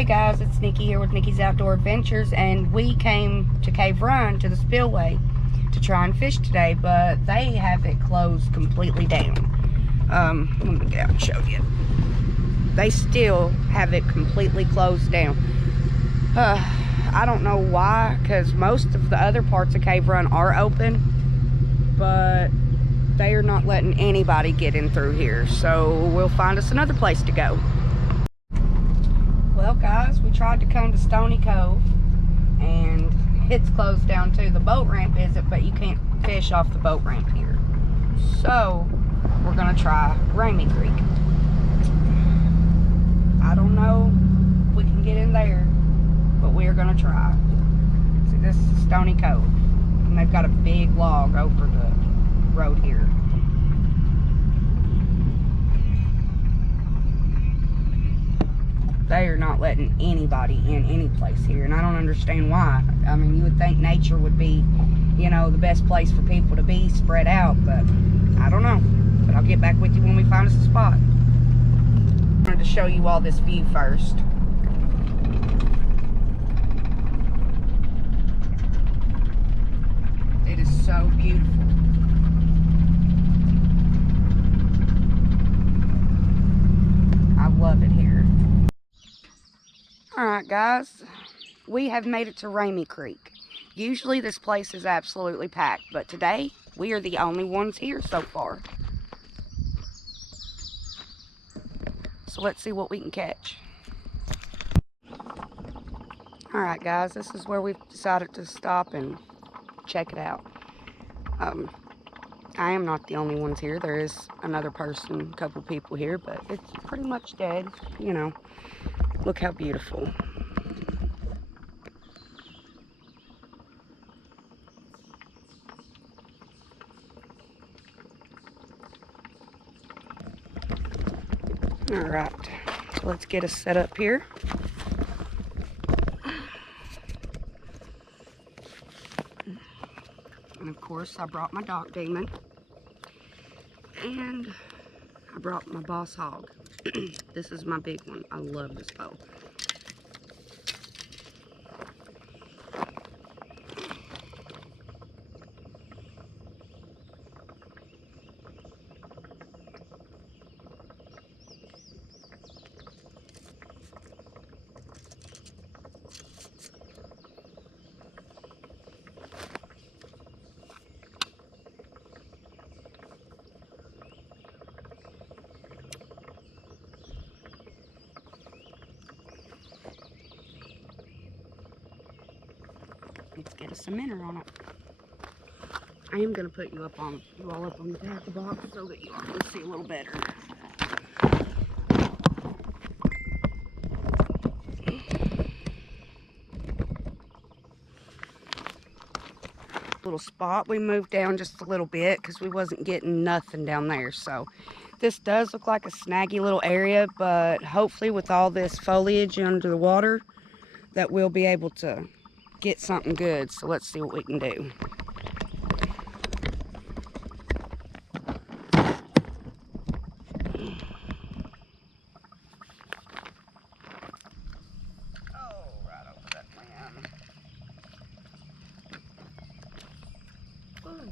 Hey guys, it's Nikki here with Nikki's Outdoor Adventures, and we came to Cave Run to the spillway to try and fish today, but they have it closed completely down. Let me get out and show you. They still have it completely closed down. I don't know why, because most of the other parts of Cave Run are open, but they are not letting anybody get in through here, so we'll find us another place to go. Well guys, we tried to come to Stony Cove and it's closed down too. The boat ramp isn't, but you can't fish off the boat ramp here. So we're gonna try Ramey Creek. I don't know if we can get in there, but we're gonna try. See, this is Stony Cove and they've got a big log over the road here. They are not letting anybody in any place here, and I don't understand why. I mean, you would think nature would be, you know, the best place for people to be spread out, but I don't know. But I'll get back with you when we find us a spot. I wanted to show you all this view first. It is so beautiful. I love it here. Alright guys, we have made it to Ramey Creek. Usually this place is absolutely packed, but today we are the only ones here so far. So let's see what we can catch. Alright guys, this is where we've decided to stop and check it out. I am not the only ones here. There is another person, a couple people here, but it's pretty much dead, you know. Look how beautiful. All right, so let's get us set up here. And of course, I brought my Dock Demon. And I brought my Boss Hog. This is my big one. I love this bow. Let's get us some minnow on it. I am going to put you all up on the back of the box so that you all can see a little better. Little spot, we moved down just a little bit because we wasn't getting nothing down there. So this does look like a snaggy little area, but hopefully with all this foliage under the water that we'll be able to get something good. So let's see what we can do. Oh, right over that man. Ooh.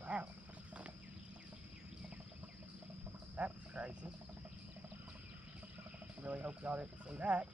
Wow. That was crazy. Really hope y'all didn't see that.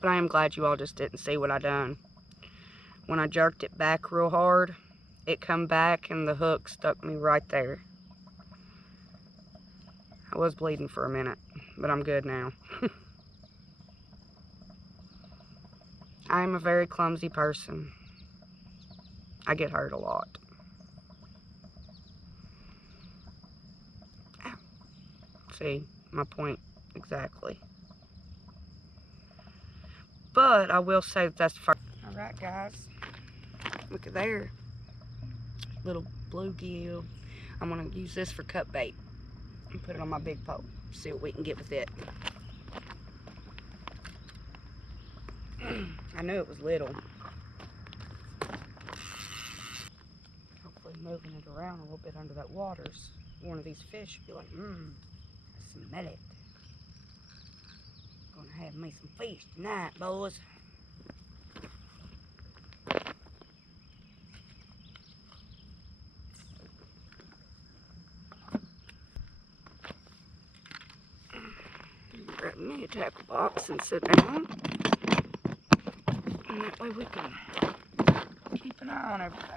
But I am glad you all just didn't see what I done. When I jerked it back real hard, it come back and the hook stuck me right there. I was bleeding for a minute, but I'm good now. I am a very clumsy person. I get hurt a lot. Ow. See, my point exactly. But I will say that's the first. Alright guys, look at there. Little bluegill. I'm going to use this for cut bait and put it on my big pole. See what we can get with it. I knew it was little. Hopefully moving it around a little bit under that water's one of these fish would be like, I smell it. Gonna have me some fish tonight, boys. Grab me a tackle box and sit down. And that way we can keep an eye on everything.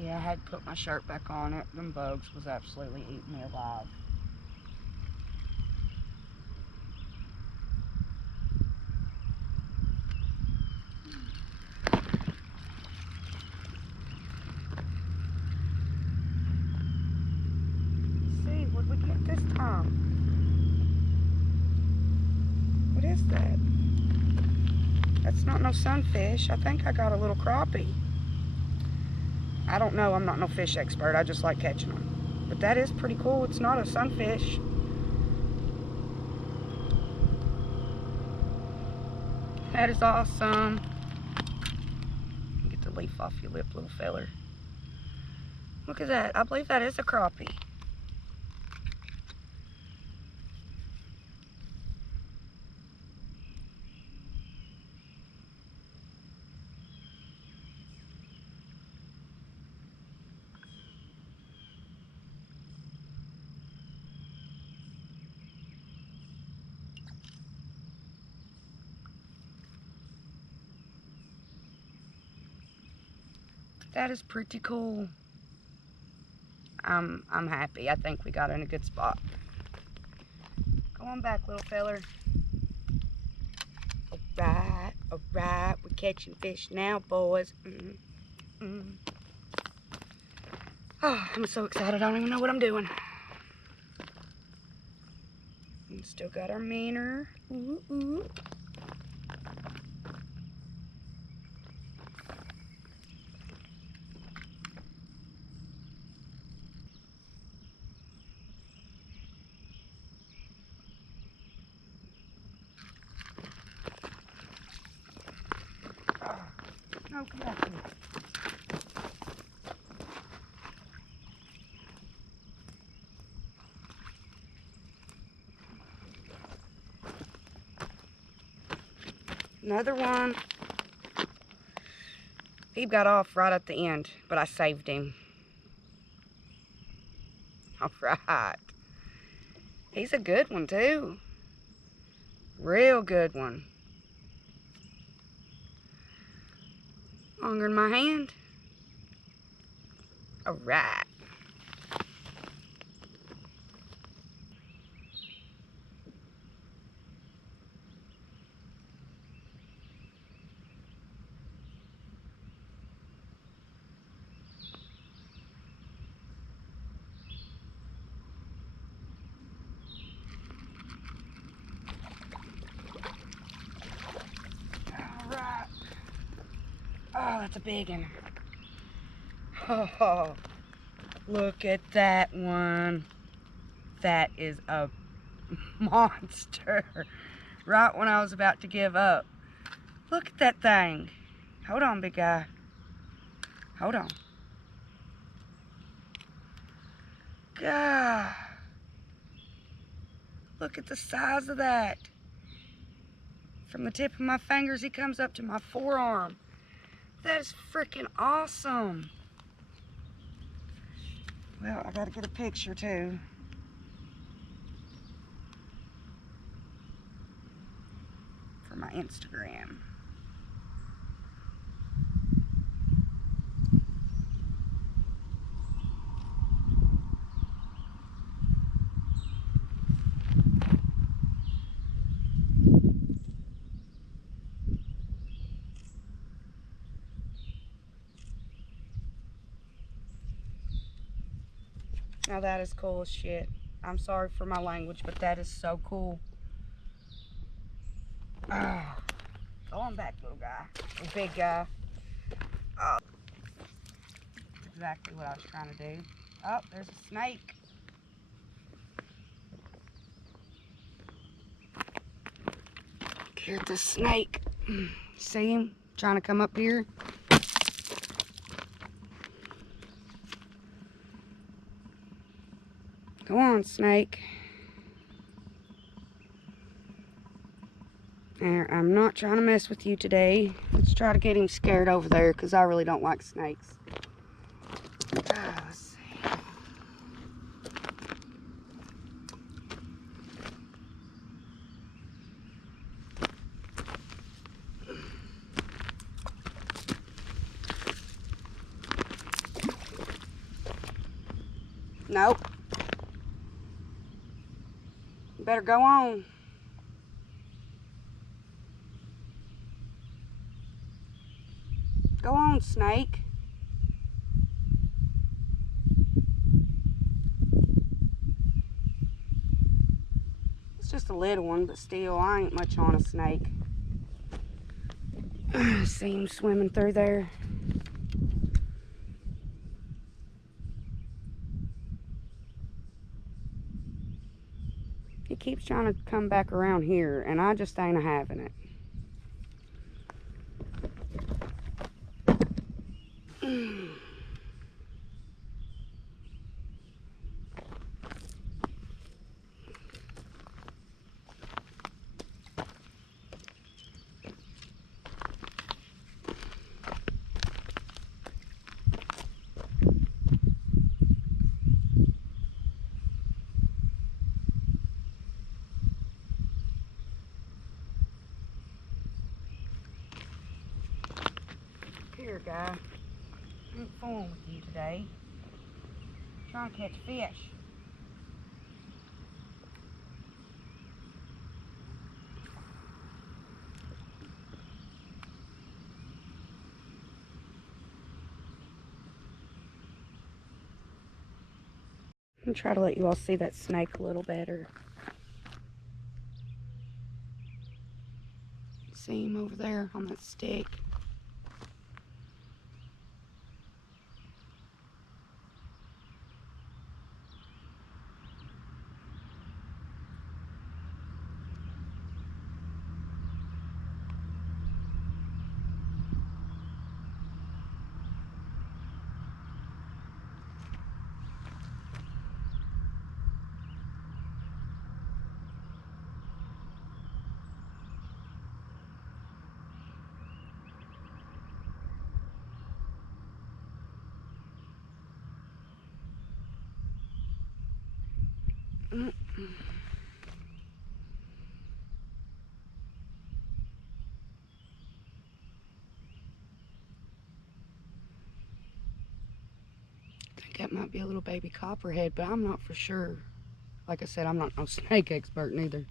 Yeah, I had to put my shirt back on it. Them bugs was absolutely eating me alive. Let's see, what did we get this time? What is that? That's not no sunfish. I think I got a little crappie. I don't know. I'm not no fish expert. I just like catching them. But that is pretty cool. It's not a sunfish. That is awesome. Get the leaf off your lip, little feller. Look at that. I believe that is a crappie. That is pretty cool. I'm happy. I think we got in a good spot. Go on back, little feller. Alright, alright. We're catching fish now, boys. Oh, I'm so excited. I don't even know what I'm doing. And still got our meaner. Ooh, ooh. No, come back here. Another one. He got off right at the end, but I saved him. All right. He's a good one, too. Real good one. Longer than my hand. All right. Oh, that's a big one. Oh, look at that one. That is a monster. Right when I was about to give up. Look at that thing. Hold on, big guy. Hold on. God. Look at the size of that. From the tip of my fingers, he comes up to my forearm. That is freaking awesome. Well, I gotta get a picture too. For my Instagram. Now that is cool as shit. I'm sorry for my language, but that is so cool. Oh, go on back, little guy. Or big guy. Oh. That's exactly what I was trying to do. Oh, there's a snake. Here's the snake. See him? Trying to come up here. Go on, snake. I'm not trying to mess with you today. Let's try to get him scared over there, because I really don't like snakes. Let's see. Nope. You better go on. Go on, snake. It's just a little one, but still, I ain't much on a snake. See him swimming through there. He keeps trying to come back around here, and I just ain't having it. Here, guy. I ain't fooling with you today. I'm trying to catch fish. I'm gonna try to let you all see that snake a little better. See him over there on that stick? I think that might be a little baby copperhead, but I'm not for sure. Like I said, I'm not no snake expert neither.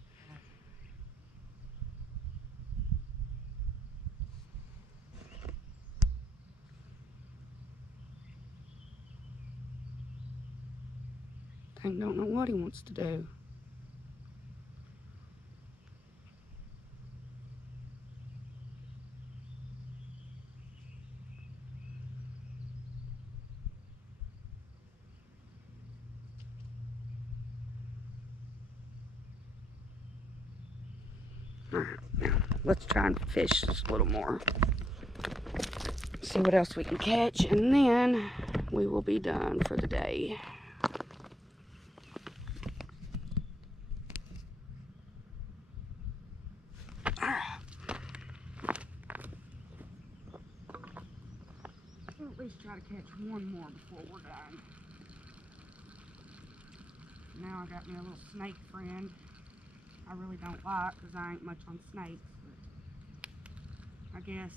I don't know what he wants to do. Alright, now let's try and fish just a little more. See what else we can catch, and then we will be done for the day. one more before we're done. Now I got me a little snake friend. I really don't like because I ain't much on snakes, but I guess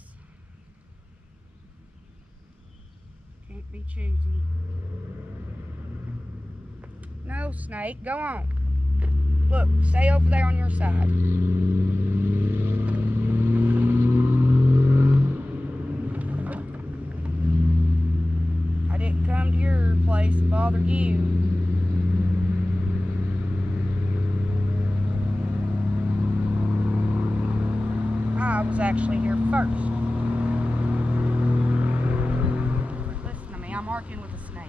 can't be choosy. No, snake, go on. Look, stay over there on your side. I didn't come to your place and bother you. I was actually here first. Listen to me, I'm arguing with a snake.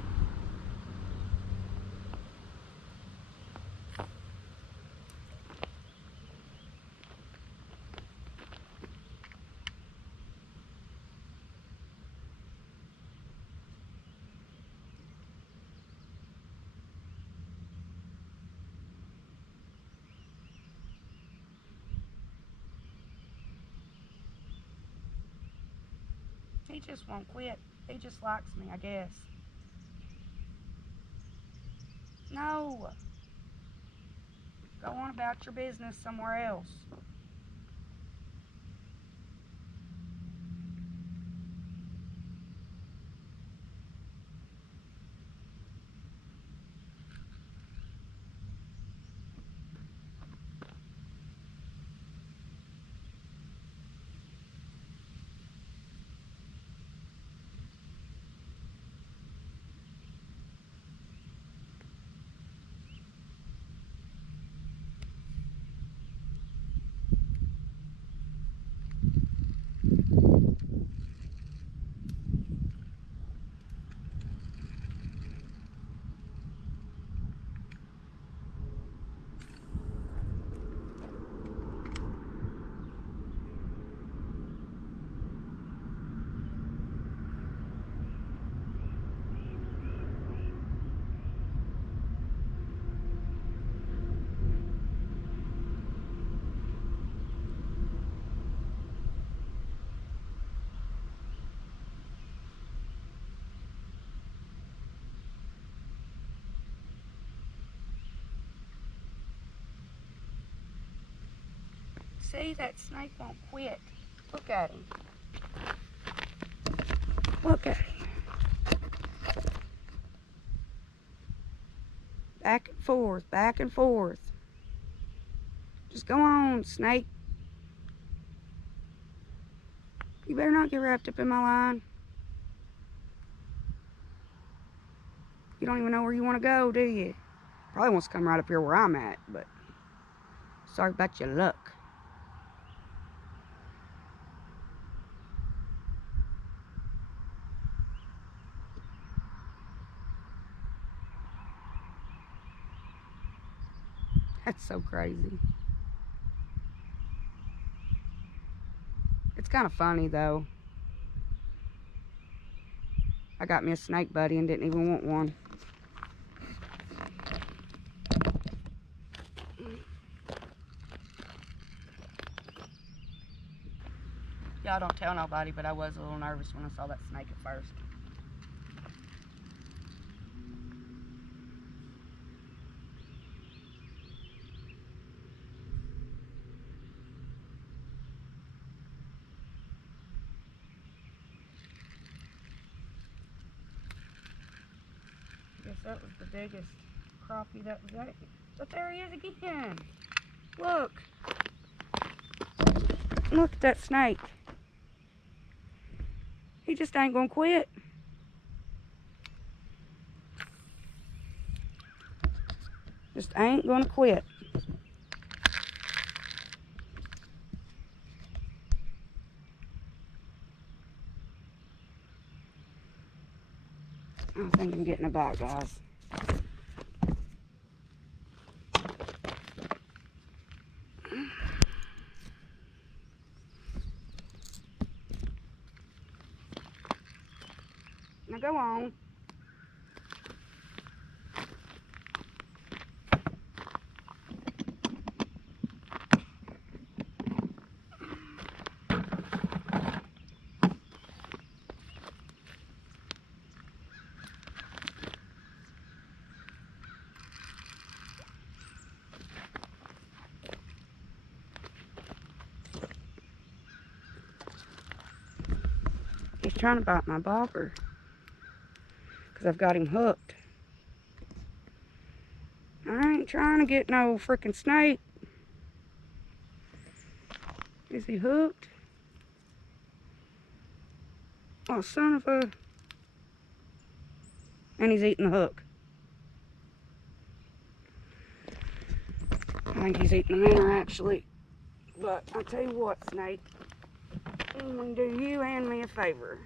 He just won't quit. He just likes me, I guess. No. Go on about your business somewhere else. See, that snake won't quit. Look at him. Look at him. Back and forth, back and forth. Just go on, snake. You better not get wrapped up in my line. You don't even know where you want to go, do you? Probably wants to come right up here where I'm at, but sorry about your luck. That's so crazy. It's kind of funny though. I got me a snake buddy and didn't even want one. Y'all don't tell nobody, but I was a little nervous when I saw that snake at first. I guess that was the biggest crappie that was there. But there he is again. Look. Look at that snake. He just ain't gonna quit. Just ain't gonna quit. I think I'm getting a bite, guys. Now go on. trying to bite my bobber because I've got him hooked. I ain't trying to get no freaking snake. Is he hooked? Oh, son of a... And he's eating the hook. I think he's eating the minnow, actually. But I'll tell you what, snake. I'm going to do you and me a favor.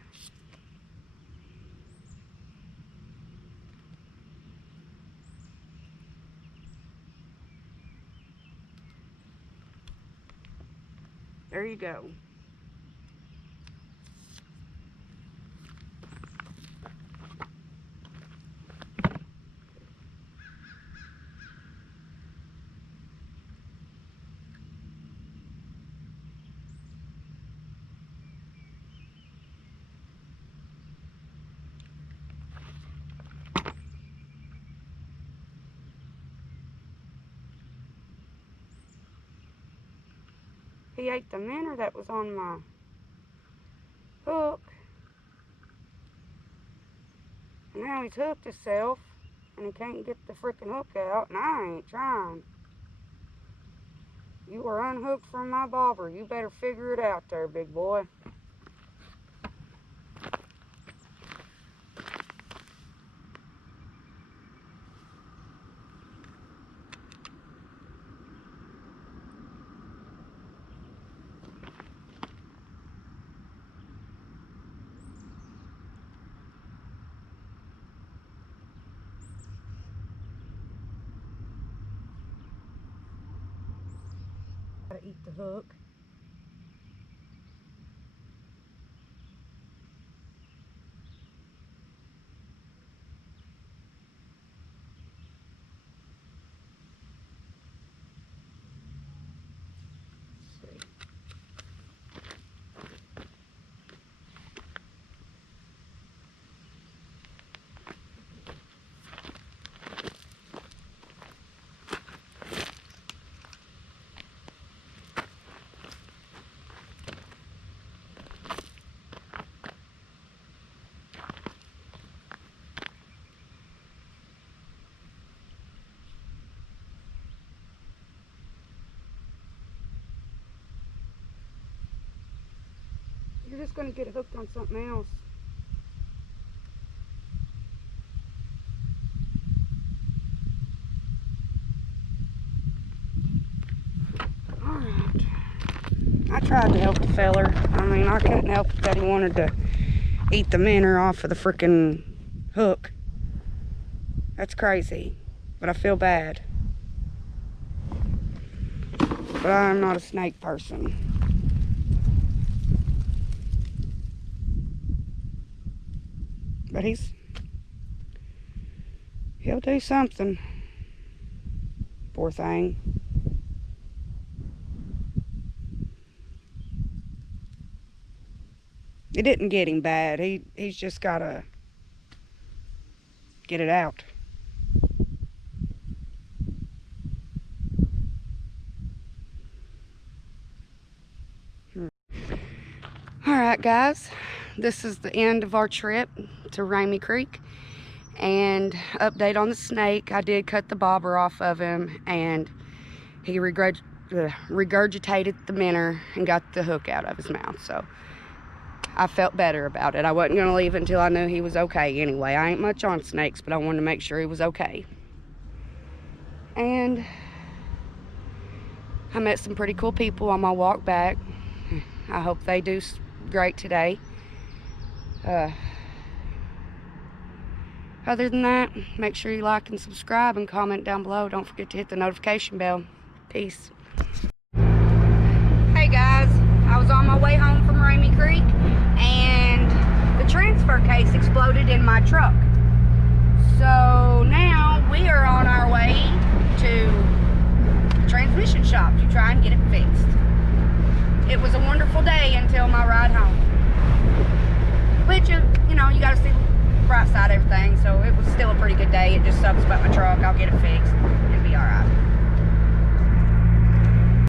There you go. He ate the minnow that was on my hook. And now he's hooked himself. And he can't get the freaking hook out. And I ain't trying. You were unhooked from my bobber. You better figure it out there, big boy. Gotta eat the hook. You're just gonna get hooked on something else. Alright. I tried to help the feller. I mean, I couldn't help it that he wanted to eat the minnow off of the freaking hook. That's crazy. But I feel bad. But I'm not a snake person. But he'll do something. Poor thing. It didn't get him bad. He's just gotta get it out. Alright guys, this is the end of our trip to Ramey Creek. And update on the snake, I did cut the bobber off of him and he regurgitated the minnow and got the hook out of his mouth. So I felt better about it. I wasn't going to leave until I knew he was okay anyway. I ain't much on snakes, but I wanted to make sure he was okay. And I met some pretty cool people on my walk back. I hope they do great today. Other than that, make sure you like and subscribe and comment down below. Don't forget to hit the notification bell. Peace. Hey guys, I was on my way home from Ramey Creek and the transfer case exploded in my truck. So now we are on our way to the transmission shop to try and get it fixed. It was a wonderful day until my ride home. Which, you know, you gotta see the bright side of everything. So it was still a pretty good day. It just sucks about my truck. I'll get it fixed. It'll be alright.